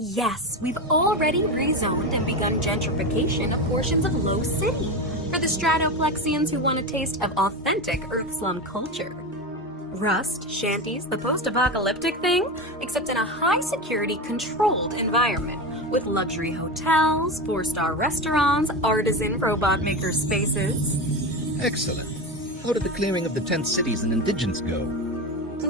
Yes, we've already rezoned and begun gentrification of portions of Low City for the Stratoplexians who want a taste of authentic Earth slum culture. Rust, shanties, the post-apocalyptic thing, except in a high-security, controlled environment with luxury hotels, four-star restaurants, artisan robot maker spaces. Excellent. How did the clearing of the tent cities and indigents go?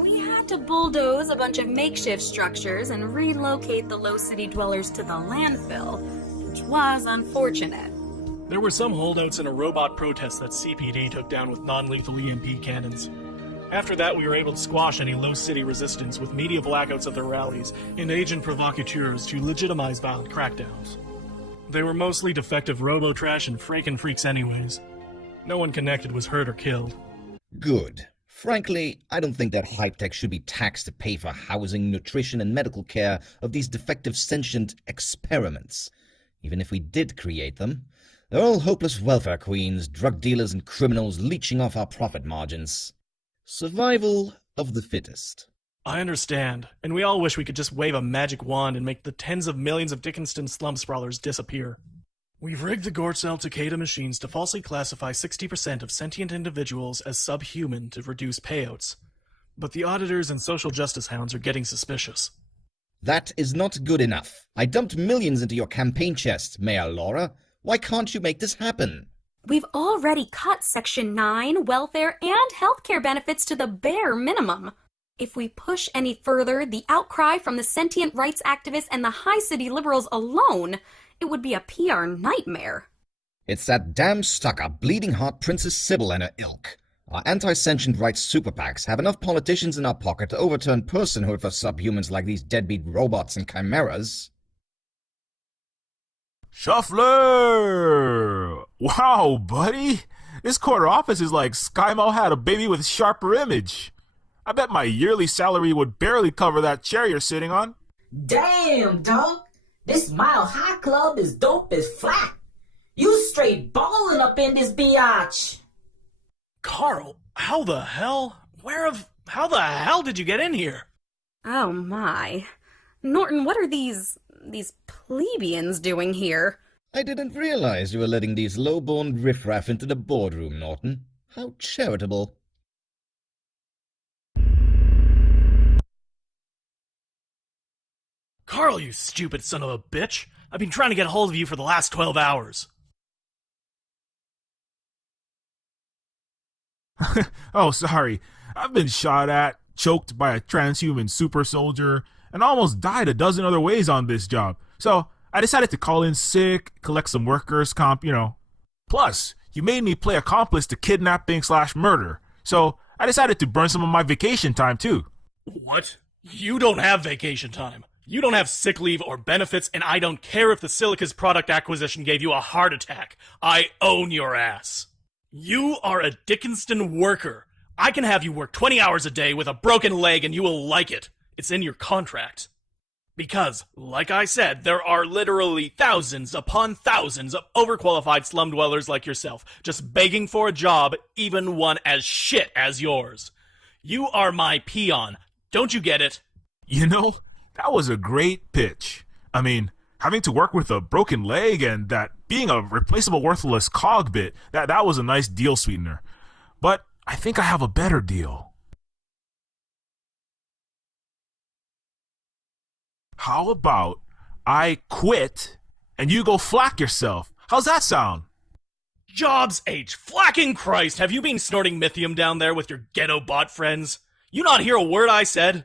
We had to bulldoze a bunch of makeshift structures and relocate the Low City dwellers to the landfill, which was unfortunate. There were some holdouts in a robot protest that CPD took down with non-lethal EMP cannons. After that, we were able to squash any Low City resistance with media blackouts at their rallies and agent provocateurs to legitimize violent crackdowns. They were mostly defective robo-trash and frakin' freaks anyways. No one connected was hurt or killed. Good. Frankly, I don't think that hype tech should be taxed to pay for housing, nutrition, and medical care of these defective sentient experiments. Even if we did create them, they're all hopeless welfare queens, drug dealers, and criminals leeching off our profit margins. Survival of the fittest. I understand, and we all wish we could just wave a magic wand and make the tens of millions of Dickinston slum sprawlers disappear. We've rigged the Gortzel Takeda machines to falsely classify 60% of sentient individuals as subhuman to reduce payouts. But the auditors and social justice hounds are getting suspicious. That is not good enough. I dumped millions into your campaign chest, Mayor Laura. Why can't you make this happen? We've already cut Section 9 welfare and healthcare benefits to the bare minimum. If we push any further, the outcry from the sentient rights activists and the high city liberals alone, it would be a PR nightmare. It's that damn stuck-up, bleeding-heart Princess Sybil and her ilk. Our anti-sentient rights super PACs have enough politicians in our pocket to overturn personhood for subhumans like these deadbeat robots and chimeras. Shuffler! Wow, buddy! This corner office is like SkyMo had a baby with sharper image. I bet my yearly salary would barely cover that chair you're sitting on. Damn, dog! This Mile High Club is dope as flat. You straight ballin' up in this biatch. Carl, how the hell did you get in here? Oh my. Norton, what are these plebeians doing here? I didn't realize you were letting these low-born riffraff into the boardroom, Norton. How charitable. Carl, you stupid son of a bitch! I've been trying to get a hold of you for the last 12 hours. Oh, sorry. I've been shot at, choked by a transhuman super soldier, and almost died a dozen other ways on this job. So, I decided to call in sick, collect some workers' comp, Plus, you made me play accomplice to kidnapping/murder. So, I decided to burn some of my vacation time, too. What? You don't have vacation time. You don't have sick leave or benefits, and I don't care if the Silica's product acquisition gave you a heart attack. I own your ass. You are a Dickinston worker. I can have you work 20 hours a day with a broken leg and you will like it. It's in your contract. Because, like I said, there are literally thousands upon thousands of overqualified slum dwellers like yourself, just begging for a job, even one as shit as yours. You are my peon. Don't you get it? That was a great pitch. I mean, having to work with a broken leg and that being a replaceable worthless cog bit, that was a nice deal sweetener. But I think I have a better deal. How about I quit and you go flack yourself? How's that sound? Jobs H. Flacking Christ, have you been snorting mithium down there with your ghetto bot friends? You not hear a word I said?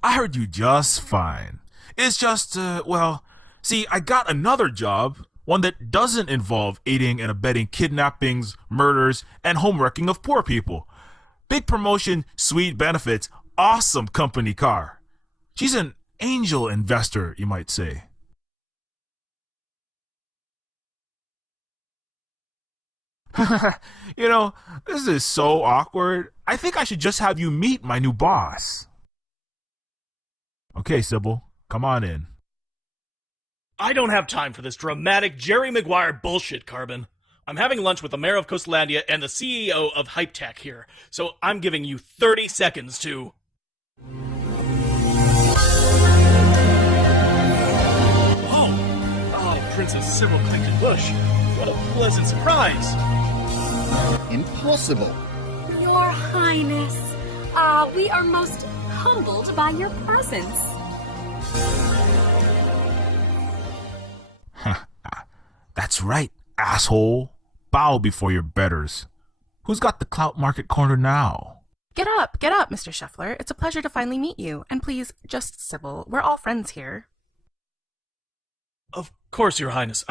I heard you just fine. It's just, see, I got another job, one that doesn't involve aiding and abetting kidnappings, murders, and homewrecking of poor people. Big promotion, sweet benefits, awesome company car. She's an angel investor, you might say. This is so awkward. I think I should just have you meet my new boss. Okay, Sybil, come on in. I don't have time for this dramatic Jerry Maguire bullshit, Carbon. I'm having lunch with the mayor of Coastlandia and the CEO of Hype Tech here, so I'm giving you 30 seconds to... Princess Sybil Clinton Bush. What a pleasant surprise! Impossible. Your Highness, we are most humbled by your presence. That's right, asshole. Bow before your betters. Who's got the clout market corner now? Get up, Mr. Scheffler. It's a pleasure to finally meet you. And please, just Sybil. We're all friends here. Of course, Your Highness.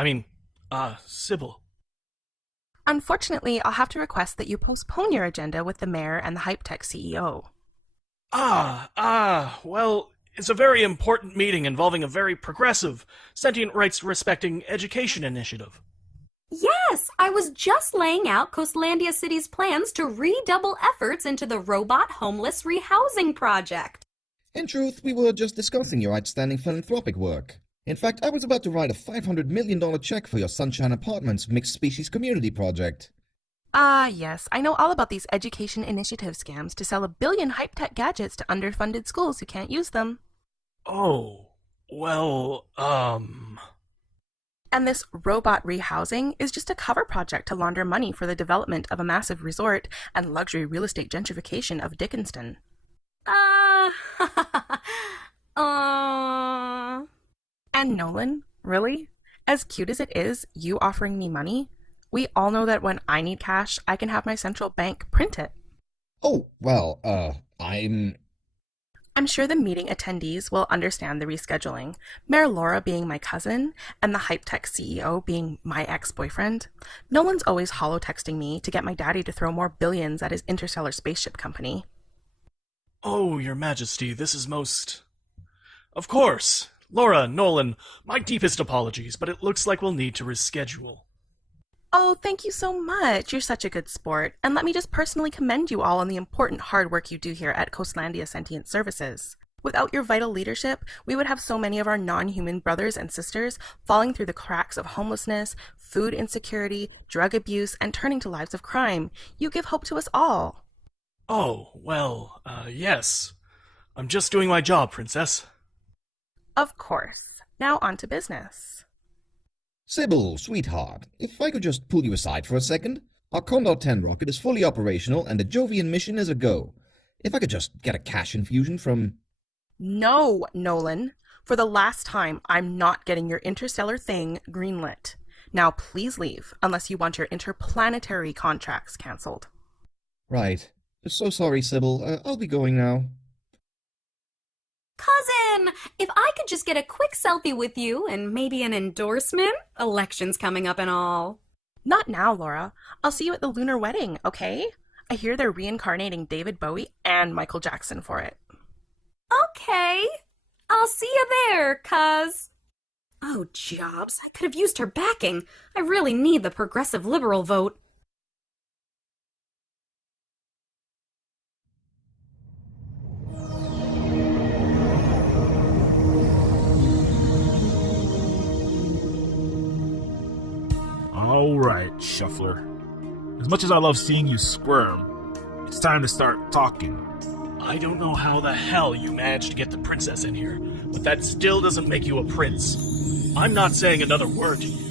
Sybil. Unfortunately, I'll have to request that you postpone your agenda with the mayor and the Hypetech CEO. Well, it's a very important meeting involving a very progressive, sentient rights respecting education initiative. Yes, I was just laying out Coastlandia City's plans to redouble efforts into the robot homeless rehousing project. In truth, we were just discussing your outstanding philanthropic work. In fact, I was about to write a $500 million check for your Sunshine Apartments mixed species community project. Yes, I know all about these education initiative scams to sell 1 billion Hypetech gadgets to underfunded schools who can't use them. Oh, well, And this robot rehousing is just a cover project to launder money for the development of a massive resort and luxury real estate gentrification of Dickinston. And Nolan, really? As cute as it is, you offering me money? We all know that when I need cash, I can have my central bank print it. Oh, well, I'm sure the meeting attendees will understand the rescheduling. Mayor Laura being my cousin, and the Hypetech CEO being my ex-boyfriend. Nolan's always hollow-texting me to get my daddy to throw more billions at his interstellar spaceship company. Oh, Your Majesty, this is most... Of course. Laura, Nolan, my deepest apologies, but it looks like we'll need to reschedule. Oh, thank you so much. You're such a good sport. And let me just personally commend you all on the important hard work you do here at Coastlandia Sentient Services. Without your vital leadership, we would have so many of our non-human brothers and sisters falling through the cracks of homelessness, food insecurity, drug abuse, and turning to lives of crime. You give hope to us all. Oh, well, yes. I'm just doing my job, Princess. Of course. Now on to business. Sybil, sweetheart, if I could just pull you aside for a second. Our Condor 10 rocket is fully operational and the Jovian mission is a go. If I could just get a cash infusion from... No, Nolan. For the last time, I'm not getting your interstellar thing greenlit. Now please leave, unless you want your interplanetary contracts cancelled. Right. So sorry, Sybil. I'll be going now. Cousin, if I could just get a quick selfie with you and maybe an endorsement? Election's coming up and all. Not now, Laura. I'll see you at the lunar wedding, okay? I hear they're reincarnating David Bowie and Michael Jackson for it. Okay. I'll see you there, cuz. Oh, jobs. I could have used her backing. I really need the progressive liberal vote. Alright, Shuffler. As much as I love seeing you squirm, it's time to start talking. I don't know how the hell you managed to get the princess in here, but that still doesn't make you a prince. I'm not saying another word to you.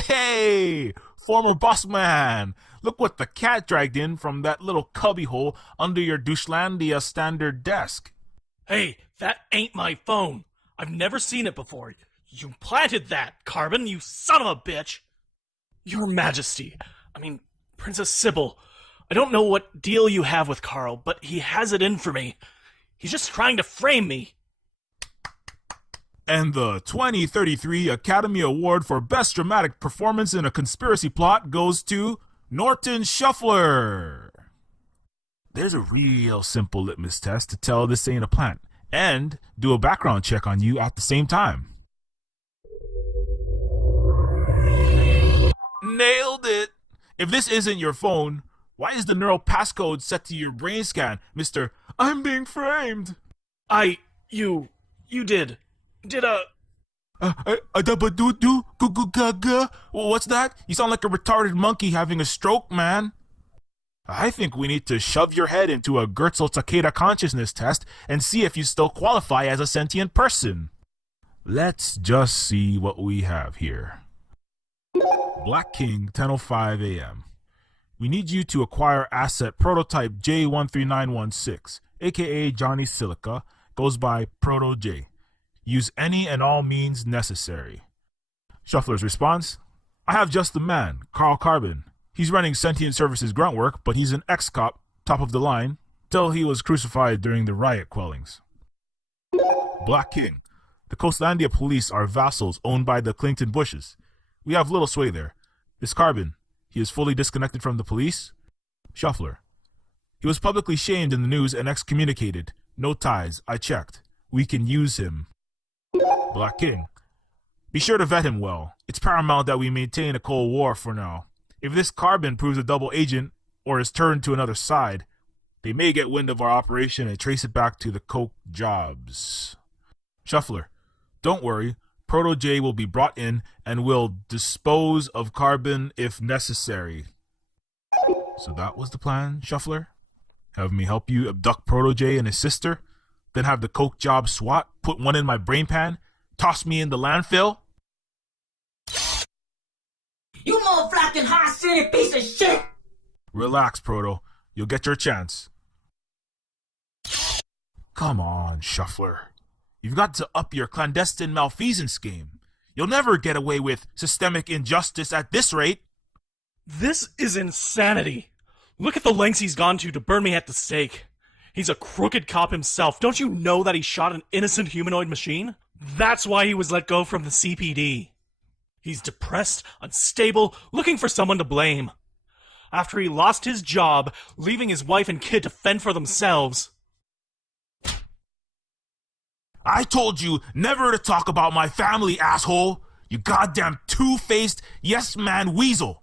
Hey, former boss man! Look what the cat dragged in from that little cubbyhole under your Douchelandia standard desk. Hey, that ain't my phone. I've never seen it before. You planted that, Carbon, you son of a bitch! Your Majesty, Princess Sybil, I don't know what deal you have with Carl, but he has it in for me. He's just trying to frame me. And the 2033 Academy Award for Best Dramatic Performance in a Conspiracy Plot goes to Norton Shuffler. There's a real simple litmus test to tell this ain't a plant, and do a background check on you at the same time. Nailed it! If this isn't your phone, why is the neural passcode set to your brain scan, Mr. I'm being framed? You did a... What's that? You sound like a retarded monkey having a stroke, man. I think we need to shove your head into a Gertzel Takeda consciousness test and see if you still qualify as a sentient person. Let's just see what we have here. Black King, 10:05 a.m. We need you to acquire asset prototype J13916, aka Johnny Silica, goes by Proto J. Use any and all means necessary. Shuffler's response: I have just the man, Carl Carbon. He's running Sentient Services grunt work, but he's an ex-cop, top of the line, till he was crucified during the riot quellings. Black King. The Coastlandia police are vassals owned by the Clington Bushes. We have little sway there. This Carbon, he is fully disconnected from the police. Shuffler. He was publicly shamed in the news and excommunicated. No ties. I checked. We can use him. Black King. Be sure to vet him well. It's paramount that we maintain a Cold War for now. If this Carbon proves a double agent or is turned to another side, they may get wind of our operation and trace it back to the Coke jobs. Shuffler. Don't worry. Proto J will be brought in and will dispose of Carbon if necessary. So that was the plan, Shuffler? Have me help you abduct Proto J and his sister, then have the Coke job SWAT put one in my brain pan, toss me in the landfill? You motherfucking high-city piece of shit! Relax, Proto. You'll get your chance. Come on, Shuffler. You've got to up your clandestine malfeasance game. You'll never get away with systemic injustice at this rate. This is insanity. Look at the lengths he's gone to burn me at the stake. He's a crooked cop himself. Don't you know that he shot an innocent humanoid machine? That's why he was let go from the CPD. He's depressed, unstable, looking for someone to blame. After he lost his job, leaving his wife and kid to fend for themselves. I told you never to talk about my family, asshole! You goddamn two-faced yes-man weasel!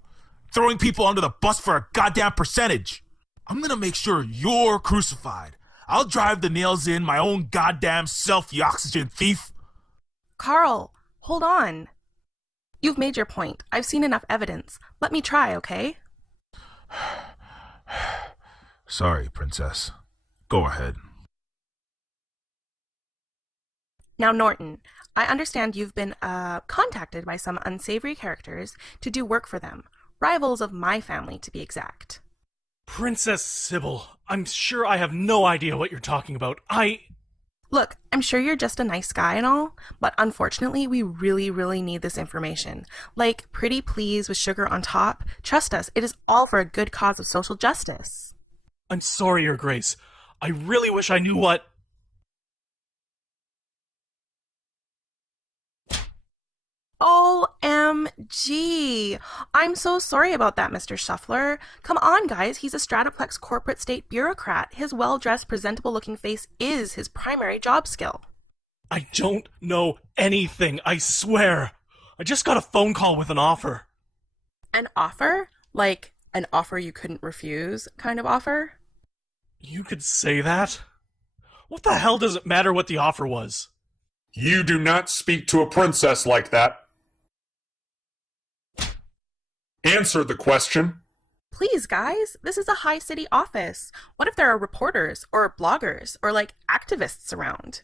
Throwing people under the bus for a goddamn percentage! I'm gonna make sure you're crucified. I'll drive the nails in my own goddamn self, you oxygen thief! Carl, hold on. You've made your point. I've seen enough evidence. Let me try, okay? Sorry, Princess. Go ahead. Now, Norton, I understand you've been contacted by some unsavory characters to do work for them. Rivals of my family, to be exact. Princess Sybil, I'm sure I have no idea what you're talking about. Look, I'm sure you're just a nice guy and all, but unfortunately, we really need this information. Like, pretty please with sugar on top. Trust us, it is all for a good cause of social justice. I'm sorry, Your Grace. I really wish I knew what... OMG! I'm so sorry about that, Mr. Shuffler. Come on, guys, he's a Stratoplex corporate state bureaucrat. His well-dressed, presentable-looking face is his primary job skill. I don't know anything, I swear. I just got a phone call with an offer. An offer? Like, an offer you couldn't refuse kind of offer? You could say that? What the hell does it matter what the offer was? You do not speak to a princess like that. Answer the question. Please, guys, this is a high city office. What if there are reporters or bloggers or like activists around?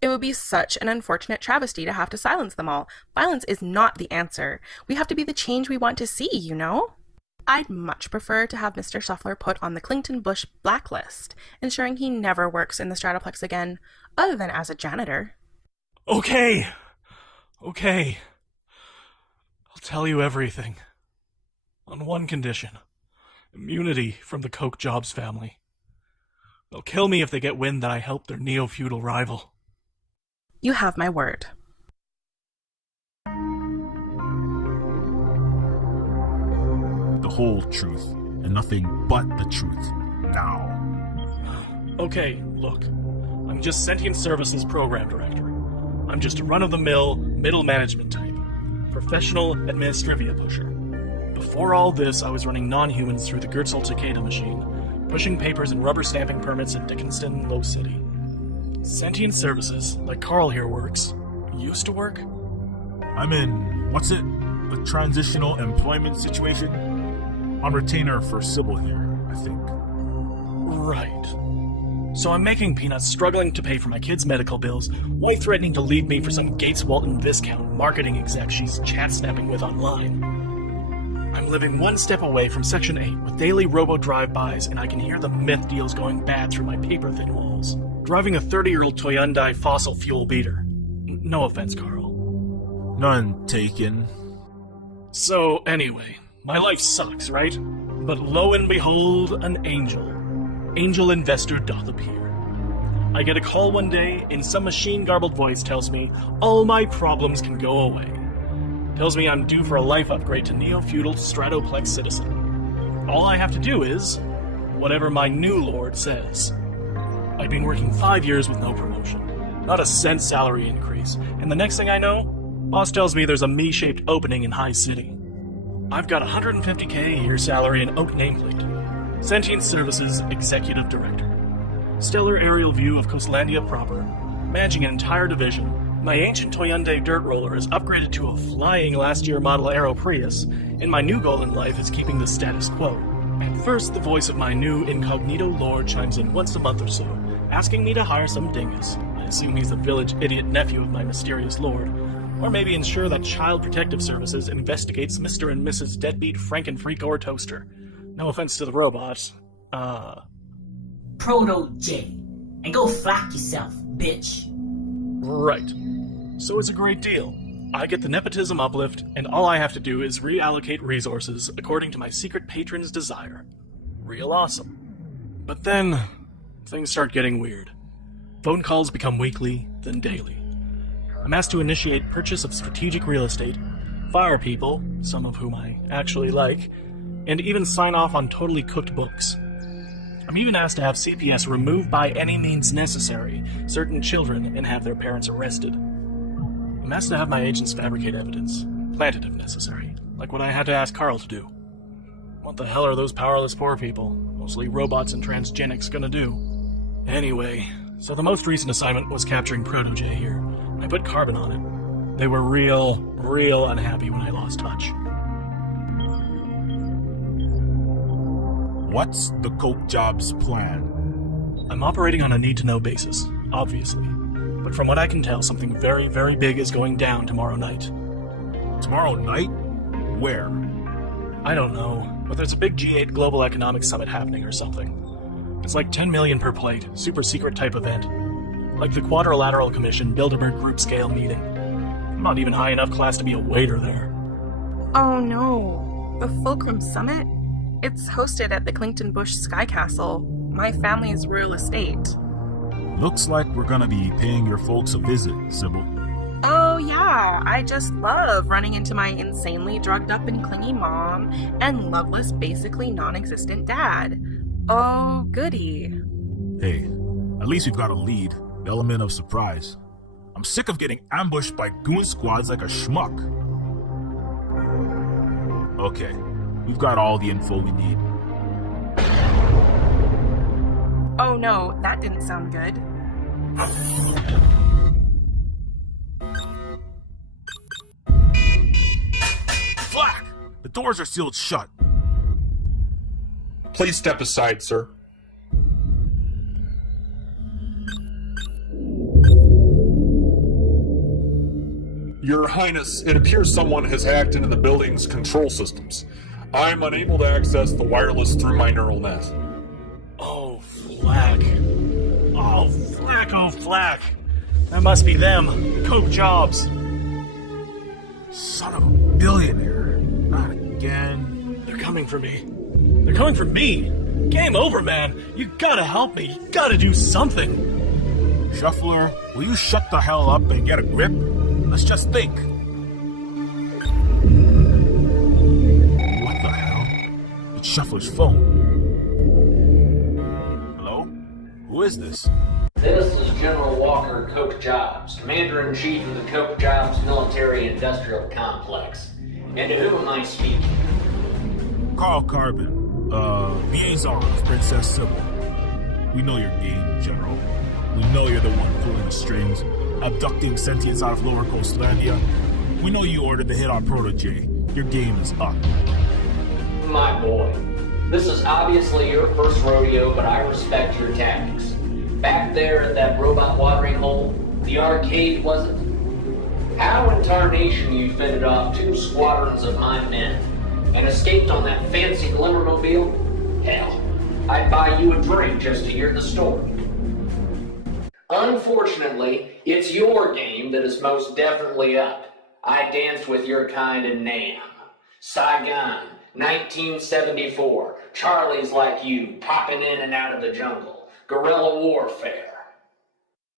It would be such an unfortunate travesty to have to silence them all. Violence is not the answer. We have to be the change we want to see, you know? I'd much prefer to have Mr. Shuffler put on the Clinton Bush blacklist, ensuring he never works in the Stratoplex again, other than as a janitor. Okay. I'll tell you everything. On one condition. Immunity from the Coke Jobs family. They'll kill me if they get wind that I helped their neo-feudal rival. You have my word. The whole truth, and nothing but the truth. Now. Okay, look. I'm just Sentient Services Program Director. I'm just a run-of-the-mill, middle management type. Professional administrivia pusher. Before all this, I was running non-humans through the Gertzel Takeda machine, pushing papers and rubber stamping permits in Dickinston and Low City. Sentient Services, like Carl here works, used to work? I'm in, what's it? The transitional employment situation? On retainer for Sybil here, I think. Right. So I'm making peanuts, struggling to pay for my kids' medical bills, wife threatening to leave me for some Gates Walton Viscount marketing exec she's chat-snapping with online. I'm living one step away from Section 8 with daily robo-drive-bys, and I can hear the myth deals going bad through my paper-thin walls. Driving a 30-year-old Toyundai fossil fuel beater. No offense, Carl. None taken. So, anyway, my life sucks, right? But lo and behold, an angel. Angel investor doth appear. I get a call one day, and some machine-garbled voice tells me all my problems can go away. Tells me I'm due for a life upgrade to neo-feudal Stratoplex citizen. All I have to do is whatever my new lord says. I've been working 5 years with no promotion, not a cent salary increase, and the next thing I know, boss tells me there's a me-shaped opening in High City. I've got $150K a year salary and oak nameplate. Sentient Services Executive Director. Stellar aerial view of Coastlandia proper, managing an entire division. My ancient Toyundai dirt roller is upgraded to a flying last-year model Aero Prius, and my new goal in life is keeping the status quo. At first, the voice of my new incognito lord chimes in once a month or so, asking me to hire some dingus. I assume he's the village idiot nephew of my mysterious lord. Or maybe ensure that Child Protective Services investigates Mr. and Mrs. Deadbeat Frankenfreak or Toaster. No offense to the robots. Proto J. And go flack yourself, bitch. Right. So it's a great deal. I get the nepotism uplift, and all I have to do is reallocate resources according to my secret patron's desire. Real awesome. But then, things start getting weird. Phone calls become weekly, then daily. I'm asked to initiate purchase of strategic real estate, fire people, some of whom I actually like, and even sign off on totally cooked books. I'm even asked to have CPS remove by any means necessary certain children and have their parents arrested. I'm asked to have my agents fabricate evidence, plant it if necessary, like what I had to ask Carl to do. What the hell are those powerless poor people, mostly robots and transgenics, gonna do? Anyway, so the most recent assignment was capturing Proto-J here. I put carbon on it. They were real unhappy when I lost touch. What's the Coke Jobs plan? I'm operating on a need-to-know basis, obviously. But from what I can tell, something very big is going down tomorrow night. Tomorrow night? Where? I don't know, but there's a big G8 Global Economic Summit happening or something. It's like 10 million per plate, super secret type event. Like the Quadrilateral Commission Bilderberg Group scale meeting. I'm not even high enough class to be a waiter there. Oh no, the Fulcrum Summit? It's hosted at the Clinton Bush Sky Castle, my family's royal estate. Looks like we're gonna be paying your folks a visit, Sybil. Oh yeah, I just love running into my insanely drugged up and clingy mom and loveless, basically non-existent dad. Oh goody. Hey, at least we've got a lead, the element of surprise. I'm sick of getting ambushed by goon squads like a schmuck. Okay, we've got all the info we need. Oh no, that didn't sound good. Flack! The doors are sealed shut. Please step aside, sir. Your Highness, it appears someone has hacked into the building's control systems. I am unable to access the wireless through my neural net. Oh, flack. Oh, flack, oh, flack. That must be them. Coke Jobs. Son of a billionaire. Not again. They're coming for me. They're coming for me. Game over, man. You gotta help me. You gotta do something. Shuffler, will you shut the hell up and get a grip? Let's just think. What the hell? It's Shuffler's phone. Hello? Who is this? This is General Walker Coke Jobs, Commander-in-Chief of the Coke Jobs Military-Industrial Complex. And to whom am I speaking? Carl Carbon, liaison of Princess Sybil. We know your game, General. We know you're the one pulling the strings, abducting sentients out of Lower Coastlandia. We know you ordered the hit on Protege. Your game is up. My boy, this is obviously your first rodeo, but I respect your tactics. Back there at that robot watering hole, the arcade, was it? How in tarnation you fitted off 2 squadrons of my men and escaped on that fancy glimmermobile? Hell, I'd buy you a drink just to hear the story. Unfortunately, it's your game that is most definitely up. I danced with your kind in Nam. Saigon, 1974. Charlies like you popping in and out of the jungle. Guerrilla warfare.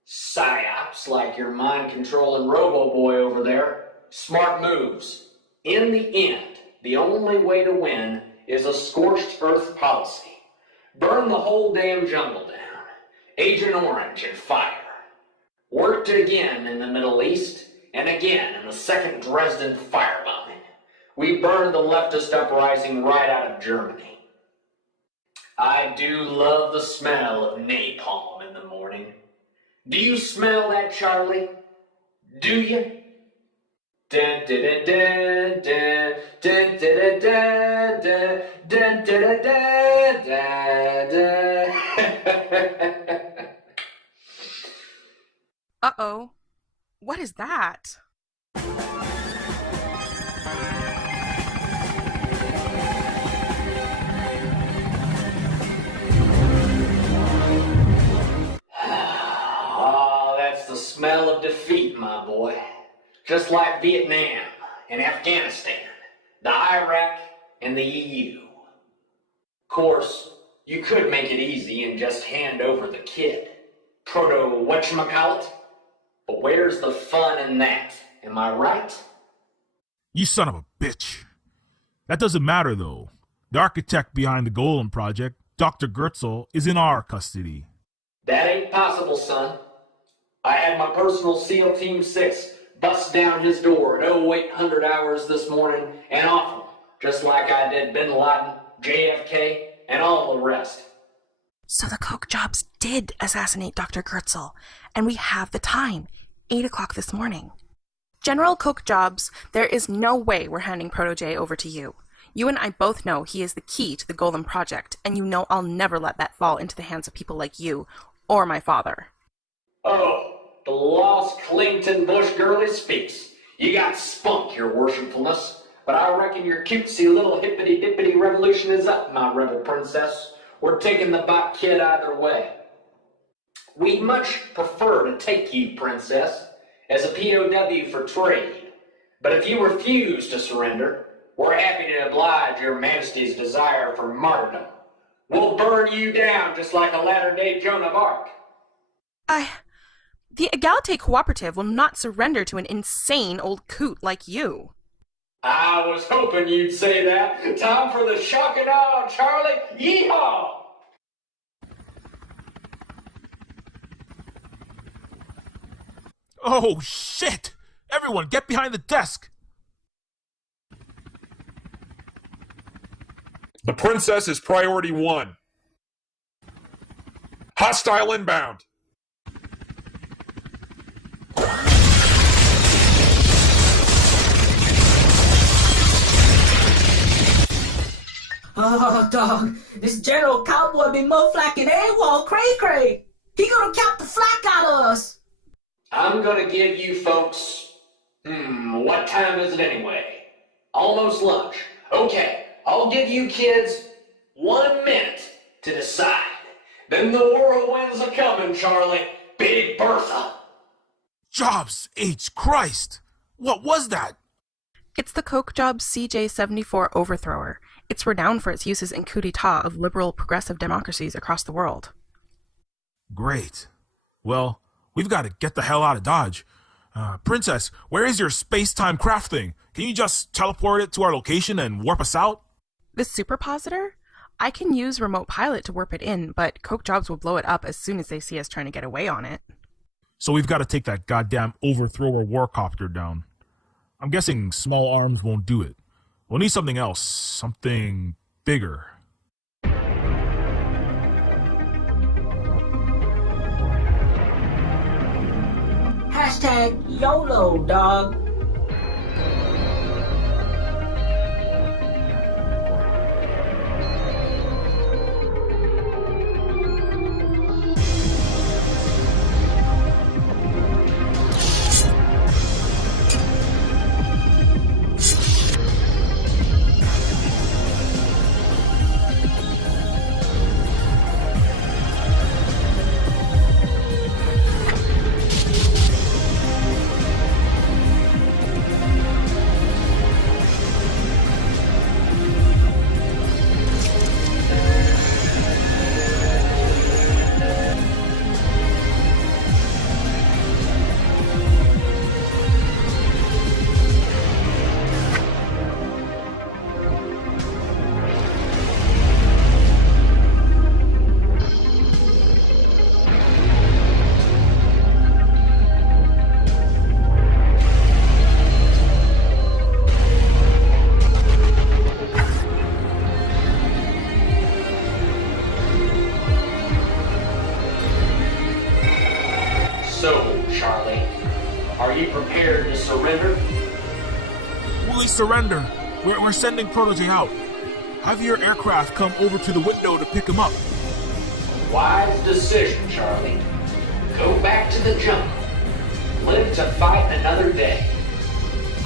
Psyops like your mind-controlling robo-boy over there. Smart moves. In the end, the only way to win is a scorched earth policy. Burn the whole damn jungle down. Agent Orange and fire. Worked again in the Middle East, and again in the second Dresden firebombing. We burned the leftist uprising right out of Germany. I do love the smell of napalm in the morning. Do you smell that, Charlie? Do you? Dun dun dun dun dun dun dun dun dun dun dun dun. Uh-oh. What is that? Oh, that's the smell of defeat, my boy. Just like Vietnam and Afghanistan, the Iraq and the EU. Of course, you could make it easy and just hand over the kid. Proto-whatchamacallit? But where's the fun in that? Am I right? You son of a bitch. That doesn't matter, though. The architect behind the Golem project, Dr. Gertzel, is in our custody. That ain't possible, son. I had my personal SEAL Team 6 bust down his door at 0800 hours this morning and off him, just like I did Bin Laden, JFK, and all the rest. So the Coke Jobs did assassinate Dr. Gertzel, and we have the time, 8 o'clock this morning. General Coke Jobs, there is no way we're handing Protege over to you. You and I both know he is the key to the Golem project, and you know I'll never let that fall into the hands of people like you, or my father. Oh, the lost Clinton Bush girlie speaks. You got spunk, your worshipfulness, but I reckon your cutesy little hippity-dippity revolution is up, my rebel princess. We're taking the bot kid either way. We'd much prefer to take you, princess, as a POW for trade. But if you refuse to surrender, we're happy to oblige your majesty's desire for martyrdom. We'll burn you down just like a latter-day Joan of Arc. The Egalite Cooperative will not surrender to an insane old coot like you. I was hoping you'd say that. Time for the shock and awe, Charlie. Yeehaw! Oh, shit! Everyone, get behind the desk! The princess is priority 1. Hostile inbound. Oh, dog, this General Cowboy be moflacking AWOL cray-cray. He gonna cap the flack out of us. I'm gonna give you folks What time is it anyway? Almost lunch. Okay, I'll give you kids 1 minute to decide. Then the whirlwinds are coming, Charlie. Big Bertha. Jobs H. Christ! What was that? It's the Coke Jobs CJ-74 Overthrower. It's renowned for its uses in coup d'etat of liberal progressive democracies across the world. Great. Well, we've got to get the hell out of Dodge. Princess, where is your space-time craft thing? Can you just teleport it to our location and warp us out? The superpositor? I can use remote pilot to warp it in, but Coke Jobs will blow it up as soon as they see us trying to get away on it. So we've got to take that goddamn Overthrower warcopter down. I'm guessing small arms won't do it. We'll need something else. Something bigger. Hashtag YOLO, dog. So, Charlie, are you prepared to surrender? Will we surrender? We're sending Protege out. Have your aircraft come over to the window to pick him up. Wise decision, Charlie. Go back to the jungle. Live to fight another day.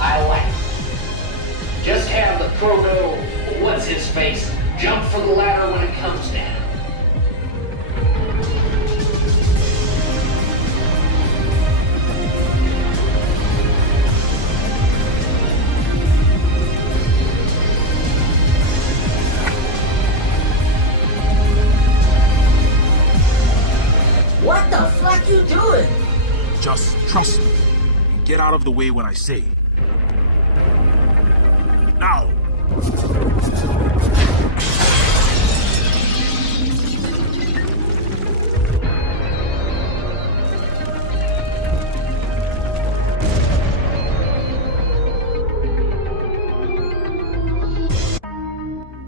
I like it. Just have the proto, what's his face, jump for the ladder when it comes down. What the fuck you doing? Just trust me and get out of the way when I say. Now!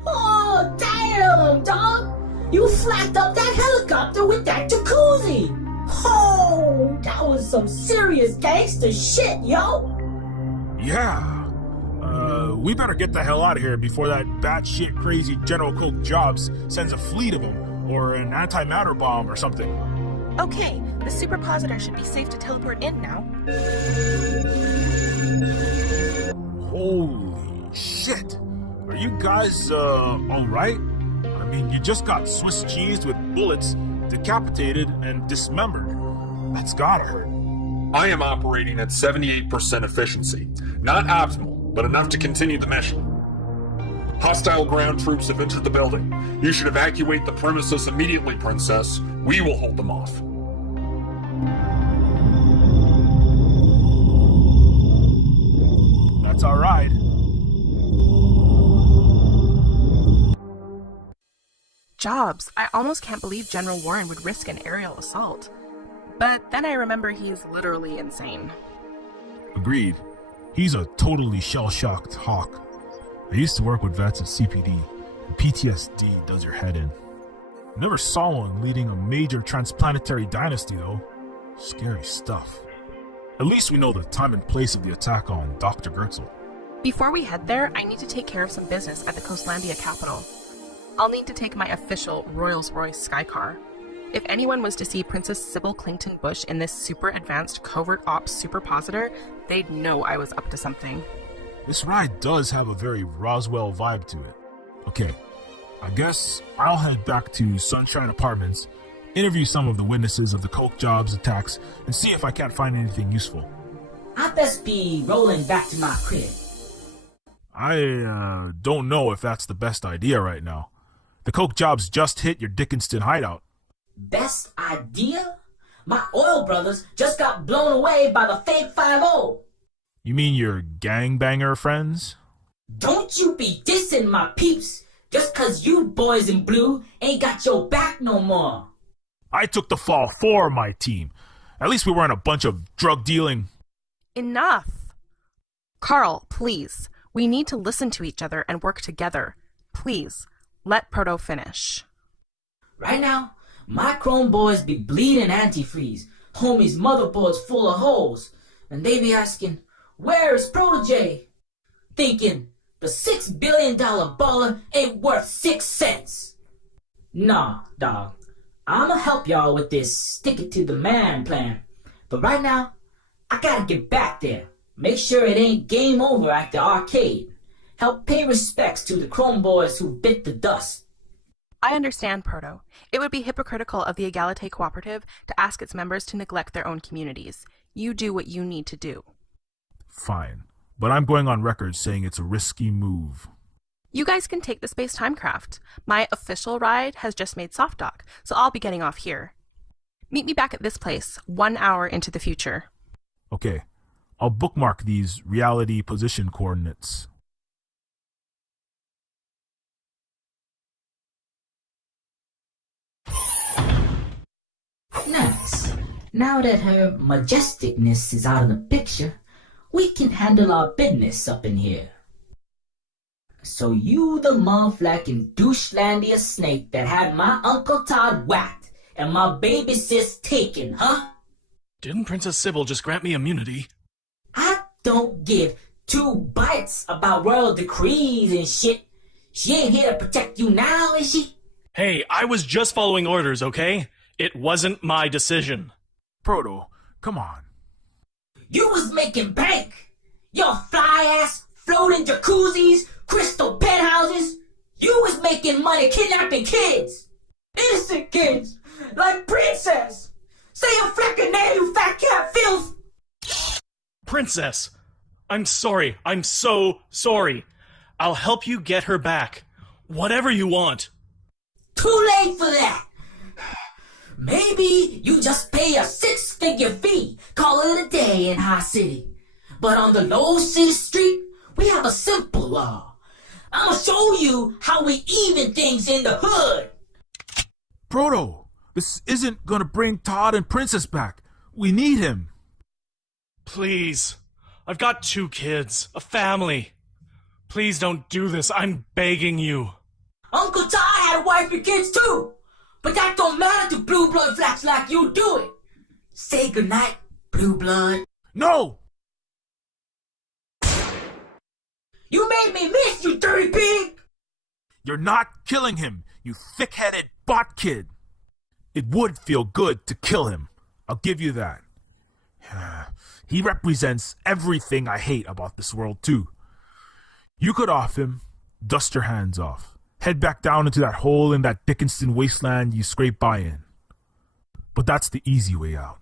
Oh, damn, dog! You flacked up that helicopter with that jacuzzi! Oh, that was some serious gangster shit, yo! Yeah. We better get the hell out of here before that batshit crazy General Coke Jobs sends a fleet of them, or an antimatter bomb or something. Okay, the superpositor should be safe to teleport in now. Holy shit! Are you guys, alright? I mean, you just got Swiss cheesed with bullets, decapitated, and dismembered. That's gotta hurt. I am operating at 78% efficiency. Not optimal, but enough to continue the mission. Hostile ground troops have entered the building. You should evacuate the premises immediately, Princess. We will hold them off. That's alright. Jobs, I almost can't believe General Warren would risk an aerial assault. But then I remember he's literally insane. Agreed. He's a totally shell-shocked hawk. I used to work with vets at CPD, and PTSD does your head in. Never saw one leading a major transplanetary dynasty, though. Scary stuff. At least we know the time and place of the attack on Dr. Gertzel. Before we head there, I need to take care of some business at the Coastlandia capital. I'll need to take my official Rolls-Royce Skycar. If anyone was to see Princess Sybil Clinton Bush in this super advanced covert ops superpositor, they'd know I was up to something. This ride does have a very Roswell vibe to it. Okay, I guess I'll head back to Sunshine Apartments, interview some of the witnesses of the Coke Jobs attacks, and see if I can't find anything useful. I best be rolling back to my crib. I don't know if that's the best idea right now. The Coke Jobs just hit your Dickinston hideout. Best idea? My oil brothers just got blown away by the fake 5-0. You mean your gangbanger friends? Don't you be dissing my peeps just 'cause you boys in blue ain't got your back no more. I took the fall for my team. At least we weren't a bunch of drug dealing. Enough! Carl, please. We need to listen to each other and work together. Please, let Proto finish. Right now, my chrome boys be bleeding antifreeze. Homie's motherboard's full of holes. And they be asking, where's Protege? Thinking, the $6 billion baller ain't worth 6 cents. Nah, dog. I'ma help y'all with this stick it to the man plan. But right now, I gotta get back there. Make sure it ain't game over at the arcade. Help pay respects to the chrome boys who bit the dust. I understand, Proto. It would be hypocritical of the Egalite Cooperative to ask its members to neglect their own communities. You do what you need to do. Fine, but I'm going on record saying it's a risky move. You guys can take the space-time craft. My official ride has just made soft dock, so I'll be getting off here. Meet me back at this place, 1 hour into the future. Okay, I'll bookmark these reality position coordinates. Nice. Now that her majesticness is out of the picture, we can handle our business up in here. So you the motherfucking douchelandia snake that had my Uncle Todd whacked and my baby sis taken, huh? Didn't Princess Sybil just grant me immunity? I don't give 2 bites about royal decrees and shit. She ain't here to protect you now, is she? Hey, I was just following orders, okay? It wasn't my decision. Proto, come on. You was making bank. Your fly ass floating jacuzzis, crystal penthouses. You was making money kidnapping kids. Innocent kids. Like Princess. Say your flecking name, you fat cat filth. Princess, I'm sorry. I'm so sorry. I'll help you get her back. Whatever you want. Too late for that. Maybe you just pay a 6-figure fee, call it a day in High City. But on the Low City Street, we have a simple law. I'ma show you how we even things in the hood. Proto, this isn't gonna bring Todd and Princess back. We need him. Please. I've got 2 kids, a family. Please don't do this. I'm begging you. Uncle Todd had a wife and kids too. But that don't matter to blue blood flats like you do it. Say goodnight, blue blood. No! You made me miss, you dirty pig! You're not killing him, you thick-headed bot kid. It would feel good to kill him. I'll give you that. He represents everything I hate about this world, too. You could off him, dust your hands off. Head back down into that hole in that Dickinston wasteland you scraped by in. But that's the easy way out.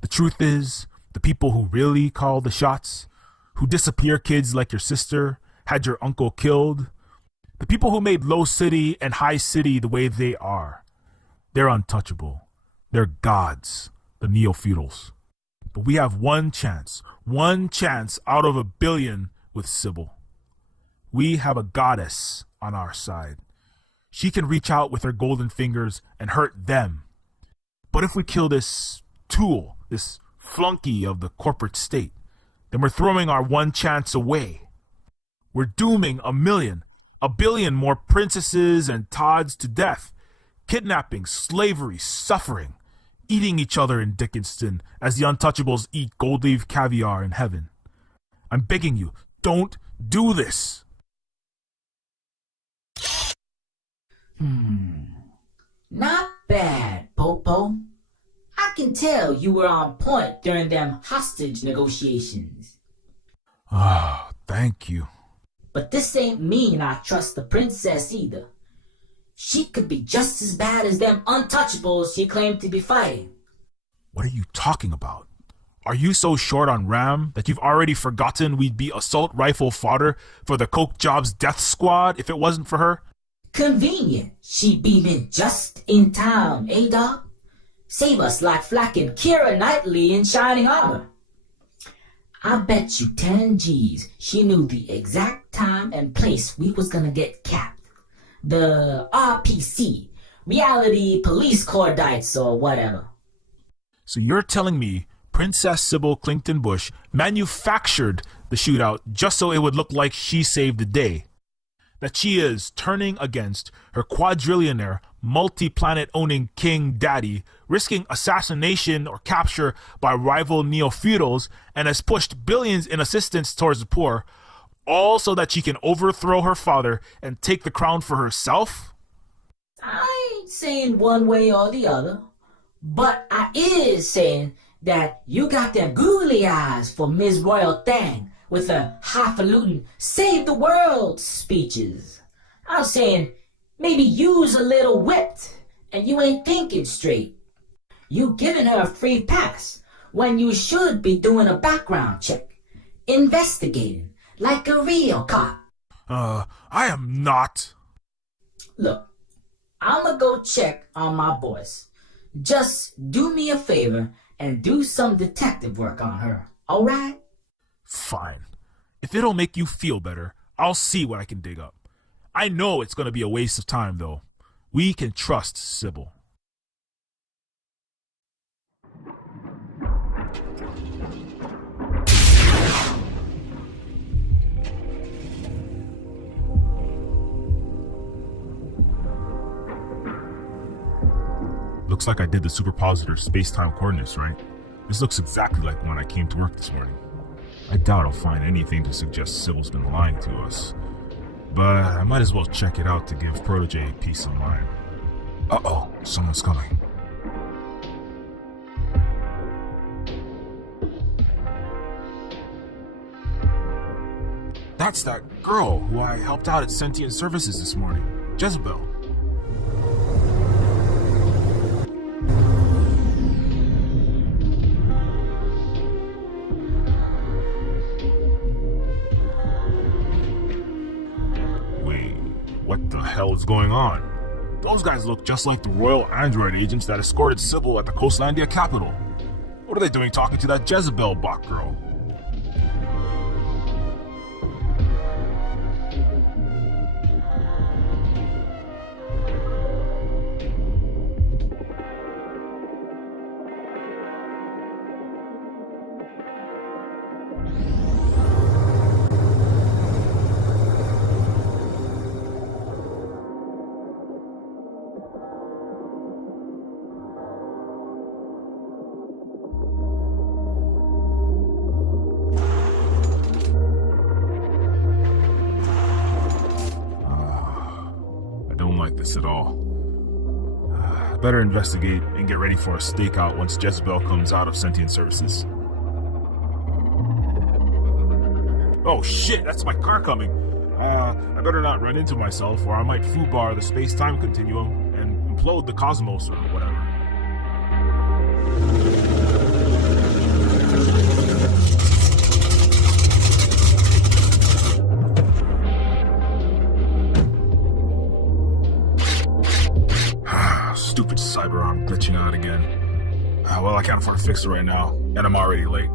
The truth is, the people who really call the shots, who disappear kids like your sister, had your uncle killed, the people who made Low City and High City the way they are, they're untouchable. They're gods, the Neofeudals. But we have one chance out of 1 billion with Sybil. We have a goddess on our side. She can reach out with her golden fingers and hurt them. But if we kill this tool, this flunky of the corporate state, then we're throwing our one chance away. We're dooming 1 million, 1 billion more princesses and Todds to death, kidnapping, slavery, suffering, eating each other in Dickinston as the Untouchables eat gold leaf caviar in heaven. I'm begging you, don't do this. Not bad, Pope. can tell you were on point during them hostage negotiations. Ah, thank you. But this ain't mean I trust the princess either. She could be just as bad as them untouchables she claimed to be fighting. What are you talking about? Are you so short on RAM that you've already forgotten we'd be assault rifle fodder for the Coke Jobs death squad if it wasn't for her? Convenient. She beaming just in time, eh, Doc? Save us like Flack and Kira Knightley in shining armor. I bet you 10 G's she knew the exact time and place we was gonna get capped. The RPC, Reality Police Cordites or whatever. So you're telling me Princess Sybil Clington Bush manufactured the shootout just so it would look like she saved the day? That she is turning against her quadrillionaire, multi-planet owning king daddy, risking assassination or capture by rival neo-feudals, and has pushed billions in assistance towards the poor, all so that she can overthrow her father and take the crown for herself? I ain't saying one way or the other, but I is saying that you got them googly eyes for Ms. Royal Thang with her highfalutin save the world speeches. I'm saying maybe you's a little whipped and you ain't thinking straight. You giving her a free pass when you should be doing a background check, investigating like a real cop. I am not. Look, I'ma go check on my boys. Just do me a favor and do some detective work on her, alright? Fine. If it'll make you feel better, I'll see what I can dig up. I know it's gonna be a waste of time, though. We can trust Sybil. Looks like I did the superpositor space-time coordinates, right? This looks exactly like when I came to work this morning. I doubt I'll find anything to suggest Sybil's been lying to us. But I might as well check it out to give Protege peace of mind. Uh-oh, someone's coming. That's that girl who I helped out at Sentient Services this morning, Jezebel. What the hell is going on? Those guys look just like the Royal Android agents that escorted Sybil at the Coastlandia capital. What are they doing talking to that Jezebel bot girl? Like this at all. I better investigate and get ready for a stakeout once Jezebel comes out of Sentient Services. Oh shit, that's my car coming. I better not run into myself or I might foobar the space-time continuum and implode the cosmos or whatever. Stupid cyberarm glitching out again. Well, I can't afford to fix it right now, and I'm already late.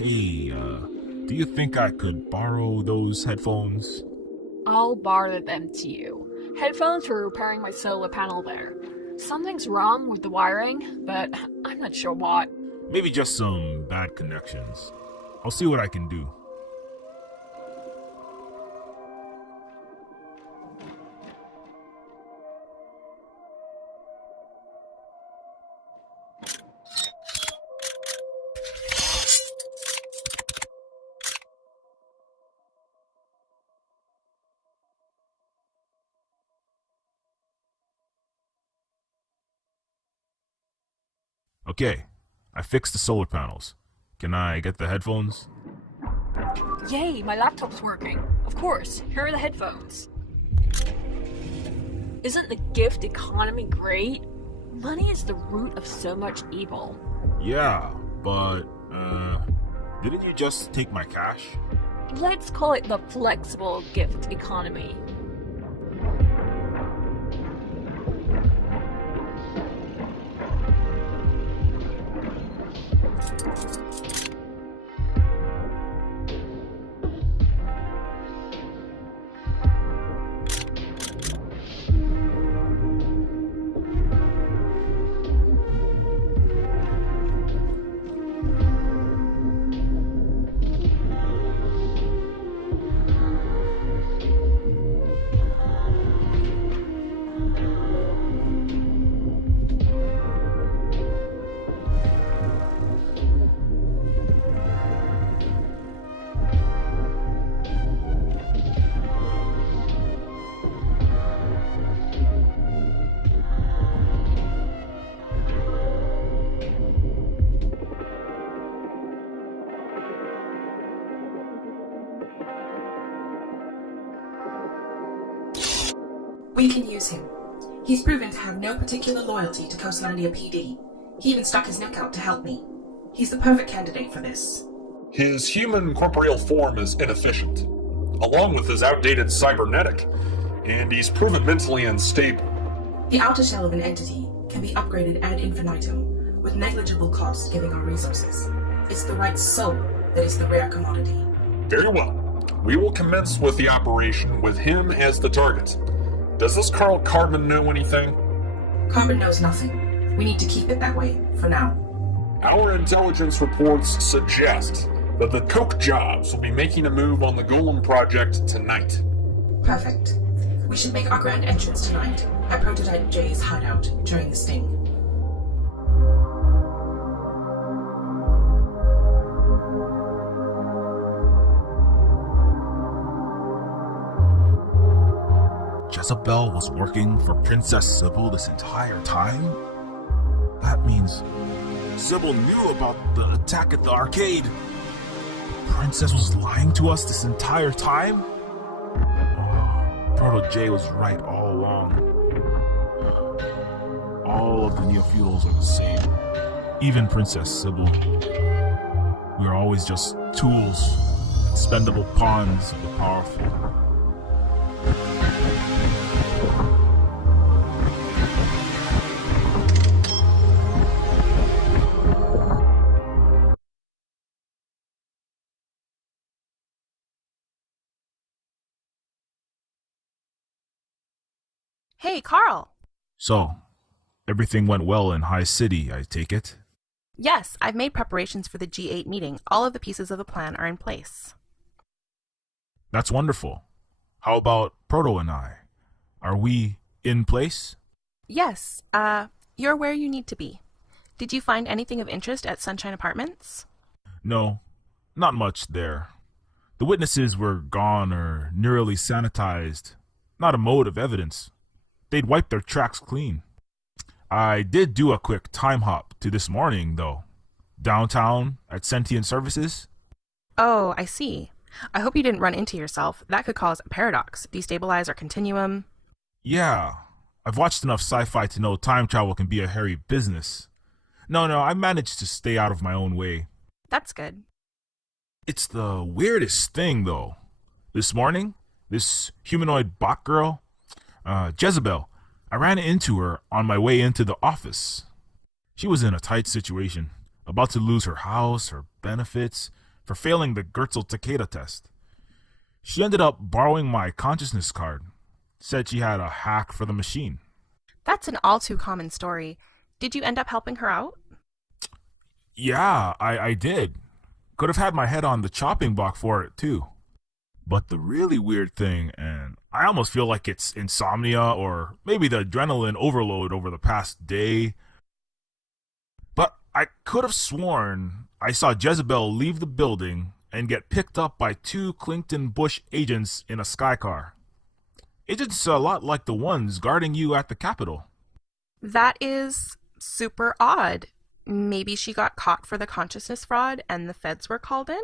Hey, do you think I could borrow those headphones? I'll borrow them to you. Headphones for repairing my solar panel there. Something's wrong with the wiring, but I'm not sure what. Maybe just some bad connections. I'll see what I can do. Okay, I fixed the solar panels. Can I get the headphones? Yay, my laptop's working. Of course, here are the headphones. Isn't the gift economy great? Money is the root of so much evil. Yeah, but, didn't you just take my cash? Let's call it the flexible gift economy. We can use him. He's proven to have no particular loyalty to Coastlandia PD. He even stuck his neck out to help me. He's the perfect candidate for this. His human corporeal form is inefficient, along with his outdated cybernetic, and he's proven mentally unstable. The outer shell of an entity can be upgraded ad infinitum, with negligible cost given our resources. It's the right soul that is the rare commodity. Very well. We will commence with the operation with him as the target. Does this Carl Carbon know anything? Carbon knows nothing. We need to keep it that way, for now. Our intelligence reports suggest that the Coke Jobs will be making a move on the Golem project tonight. Perfect. We should make our grand entrance tonight at Prototype J's hideout during the sting. Jezebel was working for Princess Sybil this entire time? That means Sybil knew about the attack at the arcade. The princess was lying to us this entire time? Proto J was right all along. All of the Neofeudals are the same. Even Princess Sybil. We are always just tools, expendable pawns of the powerful. Hey, Carl! So, everything went well in High City, I take it? Yes, I've made preparations for the G8 meeting. All of the pieces of the plan are in place. That's wonderful. How about Proto and I? Are we in place? Yes, you're where you need to be. Did you find anything of interest at Sunshine Apartments? No, not much there. The witnesses were gone or nearly sanitized. Not a mode of evidence. They'd wiped their tracks clean. I did do a quick time hop to this morning, though. Downtown at Sentient Services. Oh, I see. I hope you didn't run into yourself. That could cause a paradox, destabilize our continuum. Yeah, I've watched enough sci-fi to know time travel can be a hairy business. No, I managed to stay out of my own way. That's good. It's the weirdest thing, though. This morning, this humanoid bot girl, Jezebel, I ran into her on my way into the office. She was in a tight situation, about to lose her house, her benefits, for failing the Gertzel Takeda test. She ended up borrowing my consciousness card. Said she had a hack for the machine. That's an all too common story. Did you end up helping her out? Yeah, I did. Could have had my head on the chopping block for it, too. But the really weird thing, and I almost feel like it's insomnia or maybe the adrenaline overload over the past day, but I could have sworn I saw Jezebel leave the building and get picked up by 2 Clington Bush agents in a sky car. Agents a lot like the ones guarding you at the Capitol. That is super odd. Maybe she got caught for the consciousness fraud and the feds were called in?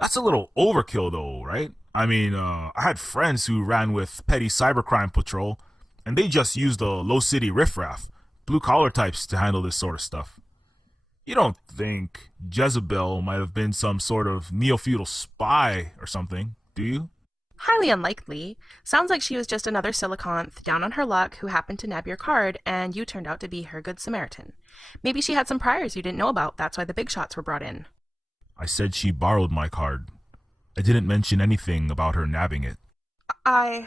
That's a little overkill though, right? I mean, I had friends who ran with petty cybercrime patrol, and they just used the low city riffraff, blue-collar types to handle this sort of stuff. You don't think Jezebel might have been some sort of neo-feudal spy or something, do you? Highly unlikely. Sounds like she was just another siliconth down on her luck who happened to nab your card, and you turned out to be her good Samaritan. Maybe she had some priors you didn't know about, that's why the big shots were brought in. I said she borrowed my card. I didn't mention anything about her nabbing it. Why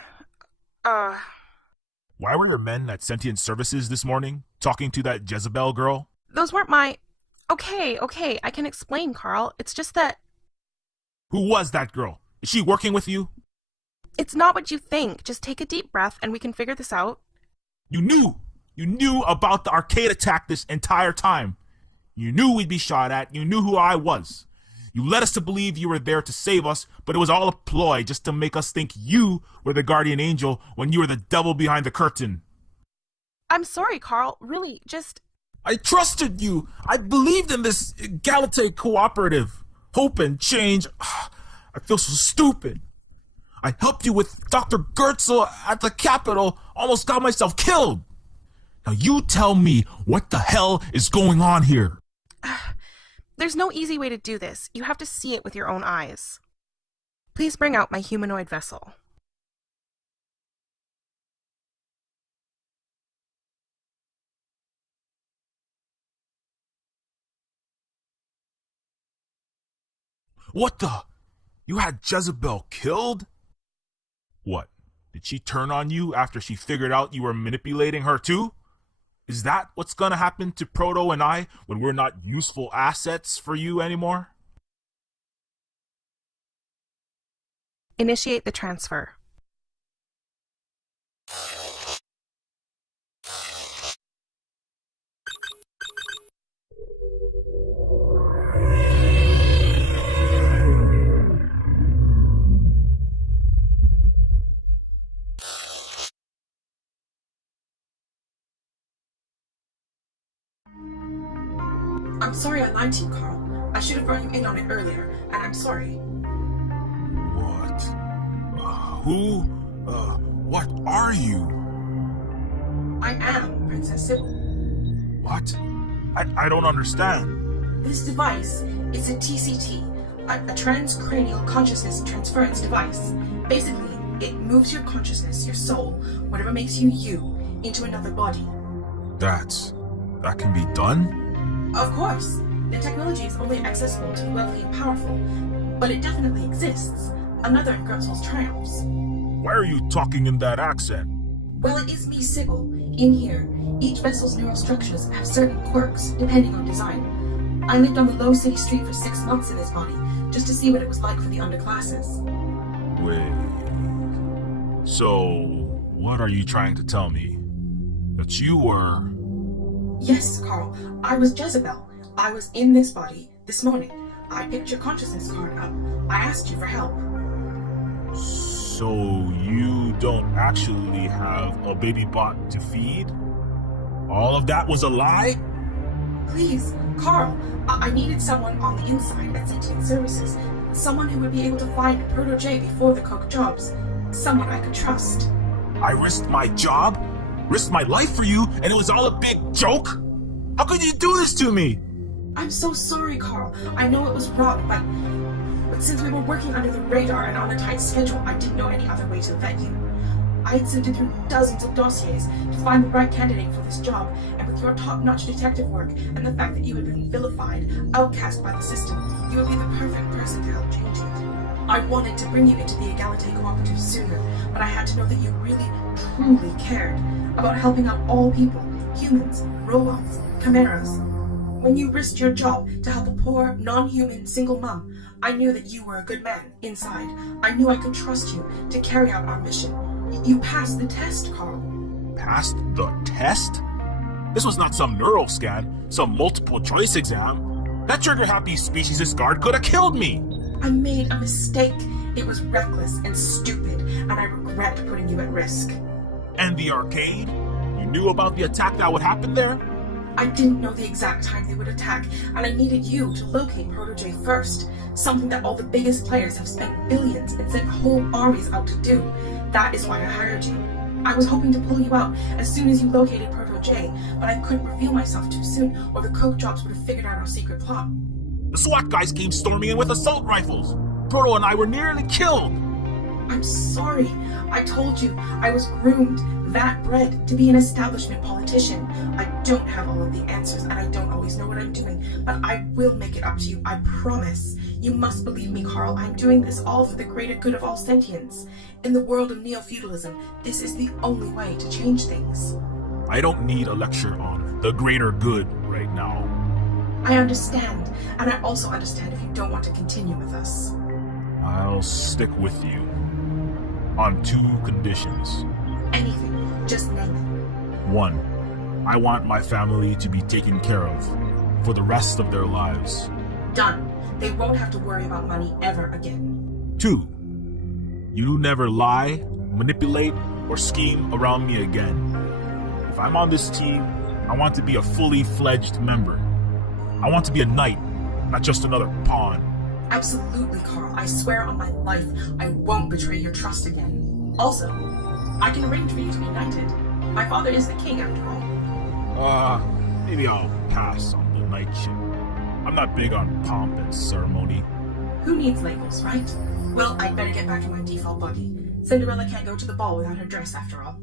were your men at Sentient Services this morning talking to that Jezebel girl? Those weren't my... Okay, I can explain, Carl. It's just that... Who was that girl? Is she working with you? It's not what you think. Just take a deep breath and we can figure this out. You knew about the arcade attack this entire time. You knew we'd be shot at. You knew who I was. You led us to believe you were there to save us, but it was all a ploy just to make us think you were the guardian angel when you were the devil behind the curtain. I'm sorry, Carl. Really, just... I trusted you. I believed in this Galate cooperative. Hope and change. I feel so stupid. I helped you with Dr. Gertzel at the Capitol. Almost got myself killed. Now you tell me what the hell is going on here. There's no easy way to do this. You have to see it with your own eyes. Please bring out my humanoid vessel. What the? You had Jezebel killed? What? Did she turn on you after she figured out you were manipulating her too? Is that what's gonna happen to Proto and I when we're not useful assets for you anymore? Initiate the transfer. I'm sorry I lied to you, Carl. I should have brought you in on it earlier, and I'm sorry. What? Who? What are you? I am Princess Sybil. What? I don't understand. This device is a TCT, a transcranial consciousness transference device. Basically, it moves your consciousness, your soul, whatever makes you you, into another body. That can be done? Of course, the technology is only accessible to the wealthy and powerful, but it definitely exists. Another of Gertzel's triumphs. Why are you talking in that accent? Well, it is me, Sybil. In here, each vessel's neural structures have certain quirks, depending on design. I lived on the low city street for 6 months in this body, just to see what it was like for the underclasses. Wait. So, what are you trying to tell me? That you were... Yes, Carl. I was Jezebel. I was in this body this morning. I picked your consciousness card up. I asked you for help. So you don't actually have a baby bot to feed? All of that was a lie? Please, Carl, I needed someone on the inside at Sentient Services. Someone who would be able to find Proto J before the Coke jobs. Someone I could trust. I risked my job, risked my life for you, and it was all a big joke? How could you do this to me? I'm so sorry, Carl. I know it was wrong, but since we were working under the radar and on a tight schedule, I didn't know any other way to vet you. I had sifted through dozens of dossiers to find the right candidate for this job, and with your top-notch detective work and the fact that you had been vilified, outcast by the system, you would be the perfect person to help change it. I wanted to bring you into the Egalite Cooperative sooner, but I had to know that you really, truly cared about helping out all people, humans, robots, chimeras. When you risked your job to help a poor, non-human single mom, I knew that you were a good man inside. I knew I could trust you to carry out our mission. You passed the test, Carl. Passed the test? This was not some neural scan, some multiple choice exam. That trigger-happy speciesist guard could have killed me. I made a mistake. It was reckless and stupid, and I regret putting you at risk. And the arcade? You knew about the attack that would happen there? I didn't know the exact time they would attack, and I needed you to locate Protege first, something that all the biggest players have spent billions and sent whole armies out to do. That is why I hired you. I was hoping to pull you out as soon as you located Protege, but I couldn't reveal myself too soon, or the coke jobs would have figured out our secret plot. The SWAT guys came storming in with assault rifles. Proto and I were nearly killed. I'm sorry. I told you I was groomed, that bred, to be an establishment politician. I don't have all of the answers, and I don't always know what I'm doing, but I will make it up to you, I promise. You must believe me, Carl. I'm doing this all for the greater good of all sentience. In the world of neo-feudalism, this is the only way to change things. I don't need a lecture on the greater good right now. I understand, and I also understand if you don't want to continue with us. I'll stick with you. On 2 conditions. Anything, just name it. 1. I want my family to be taken care of for the rest of their lives. Done. They won't have to worry about money ever again. 2. You never lie, manipulate, or scheme around me again. If I'm on this team, I want to be a fully fledged member. I want to be a knight, not just another pawn. Absolutely, Carl. I swear on my life, I won't betray your trust again. Also, I can arrange for you to be knighted. My father is the king, after all. Maybe I'll pass on the knightship. I'm not big on pomp and ceremony. Who needs labels, right? Well, I'd better get back to my default body. Cinderella can't go to the ball without her dress, after all.